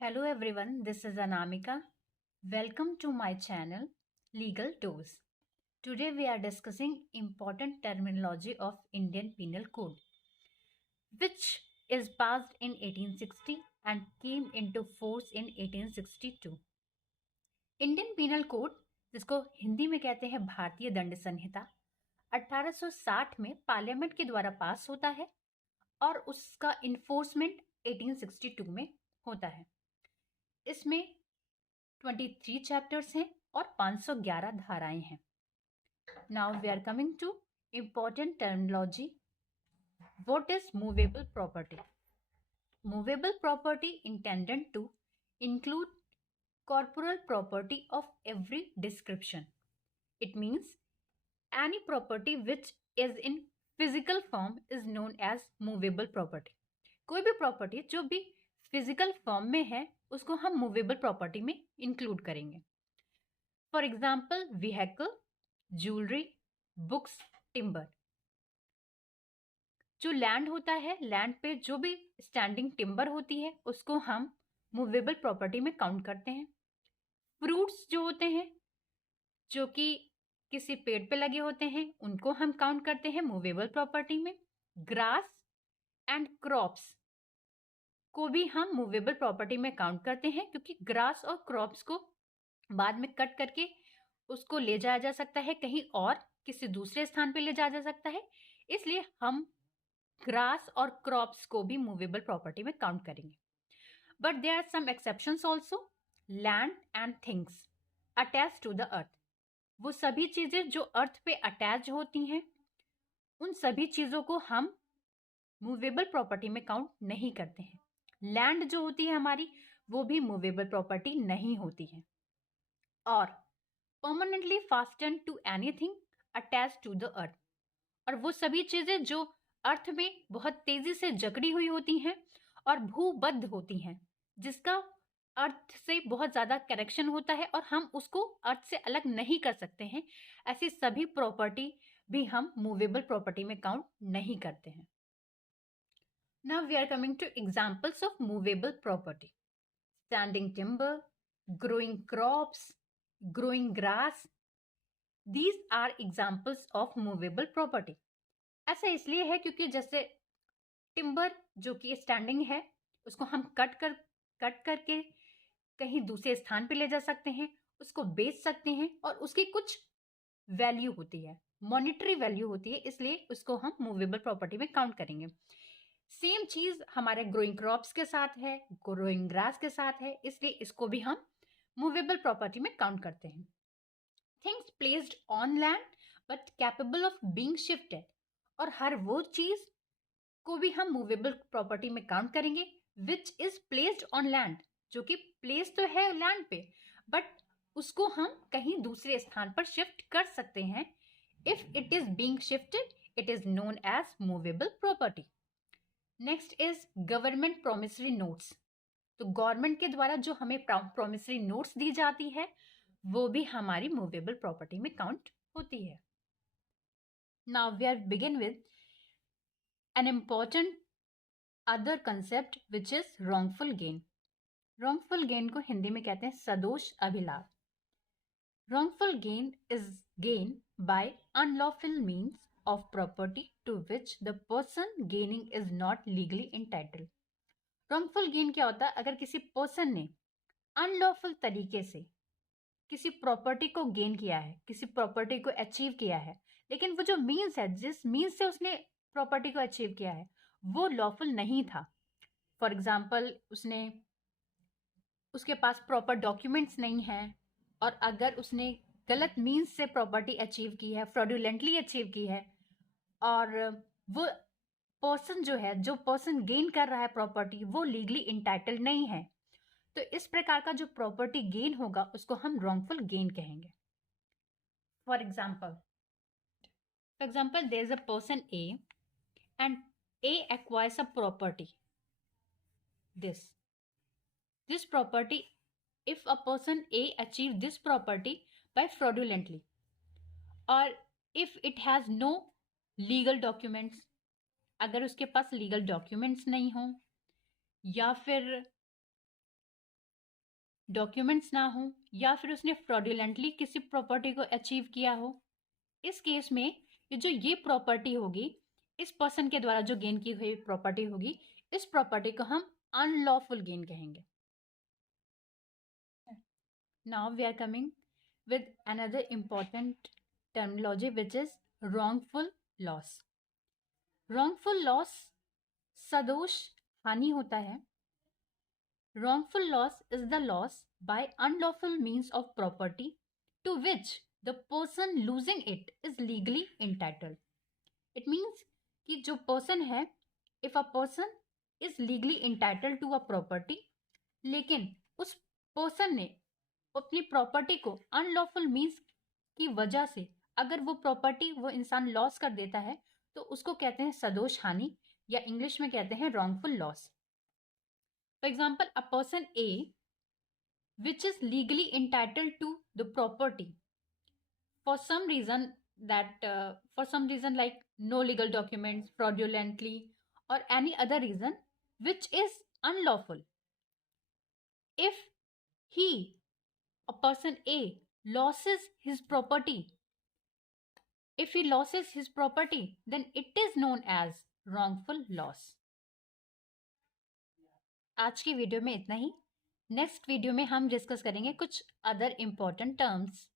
Hello everyone, this is Anamika. Welcome to my channel Legal Tools. Today we are discussing important terminology of Indian Penal Code, which is passed in 1860 and came into force in 1862. Indian penal code, जिसको हिंदी में कहते हैं भारतीय दंड संहिता, 1860 में parliament के द्वारा पास होता है और उसका इन्फोर्समेंट 1862 में होता है। इसमें 23 चैप्टर्स हैं और 511 धाराएं हैं। Now we are coming to important terminology. What is movable property? Movable property intended to include corporeal property of every description. It means any property which is in physical form is known as movable property. कोई भी property जो भी physical form में है उसको हम movable property में include करेंगे। For example vehicle, jewellery, books, timber. जो लैंड होता है, लैंड पे जो भी स्टैंडिंग टिम्बर होती है उसको हम मूवेबल प्रॉपर्टी में काउंट करते हैं। फ्रूट्स जो होते हैं, जो कि किसी पेड़ पे लगे होते हैं, उनको हम काउंट करते हैं मूवेबल प्रॉपर्टी में। ग्रास एंड क्रॉप्स को भी हम मूवेबल प्रॉपर्टी में काउंट करते हैं, क्योंकि ग्रास और क्रॉप्स को बाद में कट करके उसको ले जाया जा सकता है कहीं और, किसी दूसरे स्थान पे ले जाया जा सकता है, इसलिए हम ग्रास और क्रॉप्स को भी मूवेबल प्रॉपर्टी में काउंट करेंगे। But there are some exceptions also. Land and things attach to the earth, वो सभी चीजें जो अर्थ पे अटैच होती हैं, उन सभी चीजों को हम मूवेबल प्रॉपर्टी में काउंट नहीं करते हैं। लैंड जो होती है हमारी, वो भी मूवेबल प्रॉपर्टी नहीं होती है। और permanently fasten to anything attach to the earth, और वो सभी चीजें जो अर्थ में बहुत तेजी से जकड़ी हुई होती हैं और भूबद्ध होती हैं, जिसका अर्थ से बहुत ज्यादा कनेक्शन होता है और हम उसको अर्थ से अलग नहीं कर सकते हैं, ऐसी सभी प्रॉपर्टी भी हम मूवेबल प्रॉपर्टी में काउंट नहीं करते हैं। Now we are coming to examples of movable property. Standing timber, growing crops, growing grass, these are examples of movable property. ऐसा इसलिए है क्योंकि जैसे टिम्बर जो कि स्टैंडिंग है, उसको हम कट करके कहीं दूसरे स्थान पे ले जा सकते हैं, उसको बेच सकते हैं और उसकी कुछ वैल्यू होती है, मॉनिटरी वैल्यू होती है, इसलिए उसको हम मूवेबल प्रॉपर्टी में काउंट करेंगे। सेम चीज हमारे ग्रोइंग क्रॉप्स के साथ है, ग्रोइंग ग्रास के साथ है, इसलिए इसको भी हम मूवेबल प्रॉपर्टी में काउंट करते हैं। Things placed on land but capable of being shifted, और हर वो चीज को भी हम मूवेबल प्रॉपर्टी में काउंट करेंगे which is placed on land, जो कि प्लेस तो है लैंड पे बट उसको हम कहीं दूसरे स्थान पर शिफ्ट कर सकते हैं। If it is being shifted it is known as movable property. Next is government promissory notes. तो गवर्नमेंट के द्वारा जो हमें प्रोमिसरी नोट्स दी जाती है, वो भी हमारी मूवेबल प्रॉपर्टी में काउंट होती है। Now we are begin with an important other concept which is wrongful gain. wrongful gain को हिंदी में कहते हैं सदोष Abhilash. wrongful gain is gain by unlawful means of property to which the person gaining is not legally entitled. wrongful gain क्या होता है? अगर किसी पर्सन ने अनलॉफुल तरीके से किसी प्रॉपर्टी को गेन किया है, किसी प्रॉपर्टी को अचीव किया है, लेकिन वो जो मीन्स है, जिस मीन्स से उसने प्रॉपर्टी को अचीव किया है, वो लॉफुल नहीं था। फॉर एग्जाम्पल उसके पास प्रॉपर डॉक्यूमेंट्स नहीं है, और अगर उसने गलत मीन्स से प्रॉपर्टी अचीव की है, फ्रॉडुलेंटली अचीव की है, और वो पर्सन जो पर्सन गेन कर रहा है प्रॉपर्टी, वो लीगली इंटाइटल्ड नहीं है, तो इस प्रकार का जो प्रॉपर्टी गेन होगा उसको हम रॉन्गफुल गेन कहेंगे। For example there is a person A and A acquires a property. This property, if a person A achieve this property by fraudulently, or if it has no legal documents, अगर उसके पास legal documents नहीं हो, या फिर documents ना हो या फिर उसने फ्रॉडुलेंटली किसी प्रॉपर्टी को अचीव किया हो, इस केस में ये प्रॉपर्टी होगी, इस पर्सन के द्वारा जो गेन की हुई प्रॉपर्टी होगी, इस प्रॉपर्टी को हम अनलॉफुल गेन कहेंगे. Now we are coming with another important terminology, which is wrongful loss. Wrongful loss सदोष हानि होता है. Wrongful loss is the loss by unlawful means of property to which the person losing it is legally entitled. It means कि जो person है, if a person is legally entitled to a property, लेकिन उस person ने अपनी property को unlawful means की वजह से अगर वो प्रॉपर्टी वो इंसान लॉस कर देता है, तो उसको कहते हैं सदोष हानि, या इंग्लिश में कहते हैं wrongful loss. For example, a person A which is legally entitled to the property for some reason, like no legal documents, fraudulently, or any other reason which is unlawful. If a person A loses his property, if he loses his property, then it is known as wrongful loss. आज की video में इतना ही. Next video में हम discuss करेंगे कुछ other important terms.